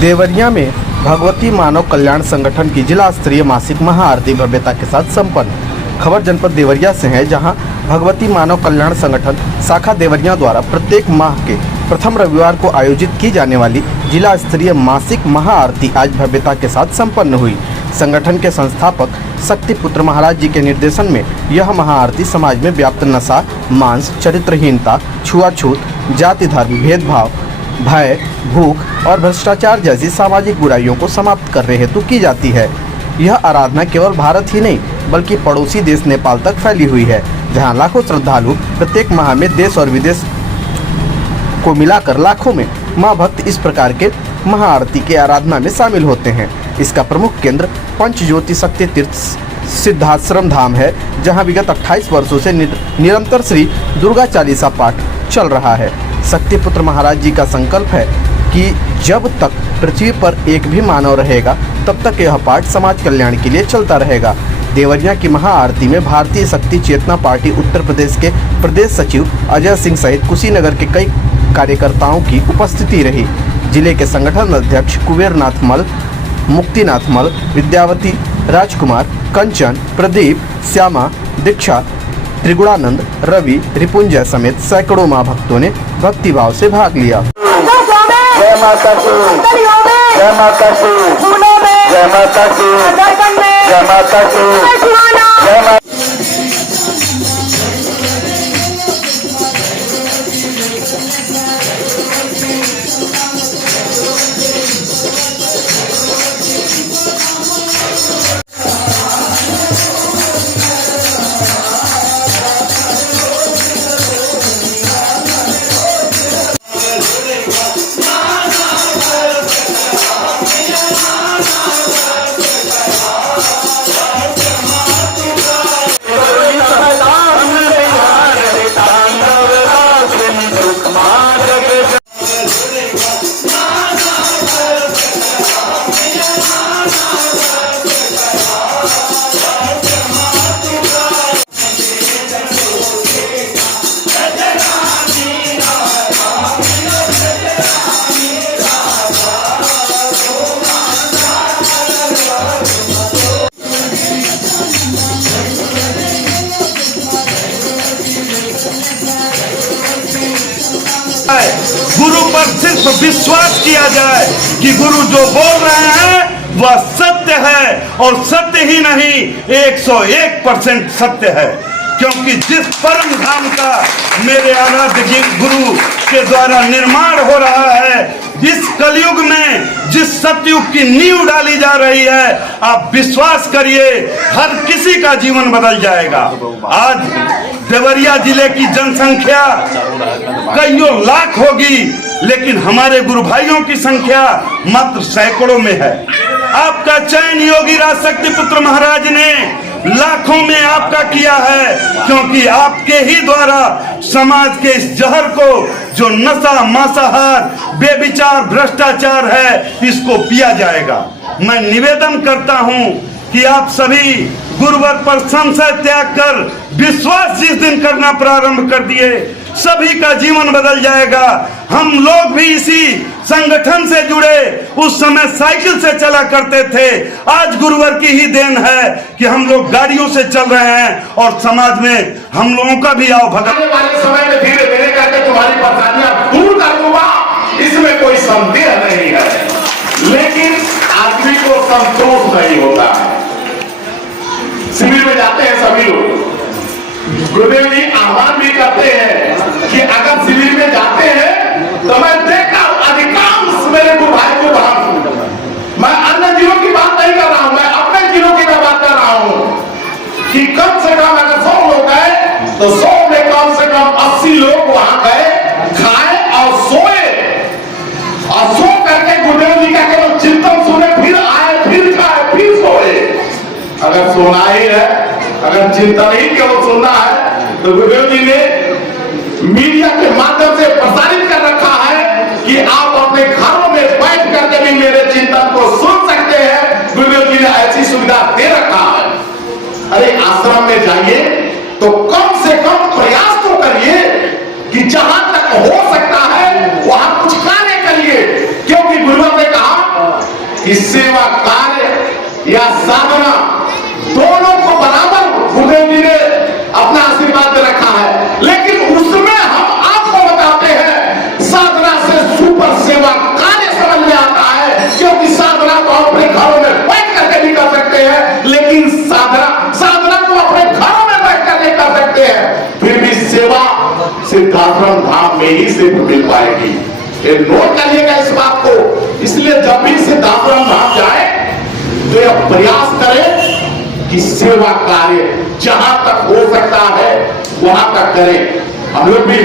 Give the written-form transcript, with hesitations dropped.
देवरिया में भगवती मानव कल्याण संगठन की जिला स्तरीय मासिक महाआरती भव्यता के साथ संपन्न। खबर जनपद देवरिया से है, जहां भगवती मानव कल्याण संगठन शाखा देवरिया द्वारा प्रत्येक माह के प्रथम रविवार को आयोजित की जाने वाली जिला स्तरीय मासिक महाआरती आज भव्यता के साथ संपन्न हुई। संगठन के संस्थापक शक्तिपुत्र महाराज जी के निर्देशन में यह महाआरती समाज में व्याप्त नशा, मांस, चरित्रहीनता, छुआछूत, जाति धर्म भेदभाव, भय, भूख और भ्रष्टाचार जैसी सामाजिक बुराइयों को समाप्त करने हेतु की जाती है। यह आराधना केवल भारत ही नहीं बल्कि पड़ोसी देश नेपाल तक फैली हुई है, जहां लाखों श्रद्धालु प्रत्येक माह में देश और विदेश को मिलाकर लाखों में मां भक्त इस प्रकार के महाआरती के आराधना में शामिल होते हैं। इसका प्रमुख केंद्र पंचज्योति शक्ति तीर्थ सिद्धाश्रम धाम है, जहां विगत 28 वर्षों से निरंतर श्री दुर्गा चालीसा पाठ चल रहा है। शक्तिपुत्र महाराज जी का संकल्प है कि जब तक पृथ्वी पर एक भी मानव रहेगा तब तक यह पाठ समाज कल्याण के लिए चलता रहेगा। देवरिया की महाआरती में भारतीय शक्ति चेतना पार्टी उत्तर प्रदेश के प्रदेश सचिव अजय सिंह सहित कुशीनगर के कई कार्यकर्ताओं की उपस्थिति रही। जिले के संगठन अध्यक्ष कुबेरनाथ मल, मुक्तिनाथ मल, विद्यावती, राजकुमार, कंचन, प्रदीप, श्यामा, दीक्षा, त्रिगुणानंद, रवि, रिपुंजय समेत सैकड़ों मां भक्तों ने भक्तिभाव से भाग लिया। जय माता दी, जय माता दी, जय माता दी, जय माता दी, जय माता। गुरु पर सिर्फ विश्वास किया जाए कि गुरु जो बोल रहे हैं वह सत्य है, और सत्य ही नहीं 101% सत्य है। क्योंकि जिस परम धाम का मेरे आराध्य गुरु के द्वारा निर्माण हो रहा है, इस कलयुग में जिस सतयुग की नींव डाली जा रही है, आप विश्वास करिए हर किसी का जीवन बदल जाएगा। आज देवरिया जिले की जनसंख्या कईयों लाख होगी, लेकिन हमारे गुरु भाइयों की संख्या मात्र सैकड़ों में है। आपका चयन योगी राज शक्तिपुत्र महाराज ने लाखों में आपका किया है, क्योंकि आपके ही द्वारा समाज के इस जहर को, जो नशा, मांसाहार, बेविचार, भ्रष्टाचार है, इसको पिया जाएगा। मैं निवेदन करता हूं कि आप सभी गुरुवर पर संशय त्याग कर विश्वास जिस दिन करना प्रारंभ कर दिए, सभी का जीवन बदल जाएगा। हम लोग भी इसी संगठन से जुड़े, उस समय साइकिल से चला करते थे। आज गुरुवर की ही देन है कि हम लोग गाड़ियों से चल रहे हैं, और समाज में हम लोगों का भी आओ भगत वाले समय में धीरे धीरे करके तुम्हारी परेशानियां दूर कर दूंगा, इसमें कोई संदेह नहीं है। लेकिन आदमी को संतोष नहीं होता है। शिविर में जाते हैं सभी लोग, गुरुदेव जी आह्वान भी करते हैं कि अगर शिविर में जाते हैं तो मैं देखा अधिकांश मेरे गुरु भाई को बाहर, मैं अन्य जिलों की बात नहीं कर रहा हूं, मैं अपने जिलों की बात कर रहा हूं कि कम से कम अगर 100 लोग गए तो 100 में कम से कम 80 लोग वहां गए, खाए और सोए, और सो करके गुरुदेव जी का केवल चिंतन सुने, फिर आए, फिर खाए, फिर सोए। अगर सोना ही है, अगर चिंतन ही केवल सुनना है, तो गुरुदेव जी ने मीडिया के माध्यम से प्रसारित कर रखा है कि आप अपने घरों में बैठ करके भी मेरे चिंतन को सुन सकते हैं। गुरुदेव जी ने ऐसी सुविधा दे रखा है। अरे आश्रम में जाइए तो कम से कम प्रयास तो करिए कि जहां तक हो सकता है वहां कुछ कार्य करिए, क्योंकि गुरुदेव ने कहा या साधना, दोनों को बराबर गुरुदेव जी ने अपना आशीर्वाद दे रखा है। लेकिन उसमें हम आपको बताते हैं, साधना से सुपर सेवा कार्य समझ में आता है, क्योंकि साधना को अपने घरों में बैठ करके भी कर सकते हैं, लेकिन साधना को अपने घरों में बैठ कर नहीं कर सकते हैं। फिर भी सेवा सिद्धाश्रम धाम में ही सिर्फ मिल पाएगी। ये नोट करिएगा इस बात को। इसलिए जब भी सिद्धाश्रम धाम जाए तो यह प्रयास करें कि सेवा कार्य जहां तक हो सकता है वहां तक करें। हम लोग भी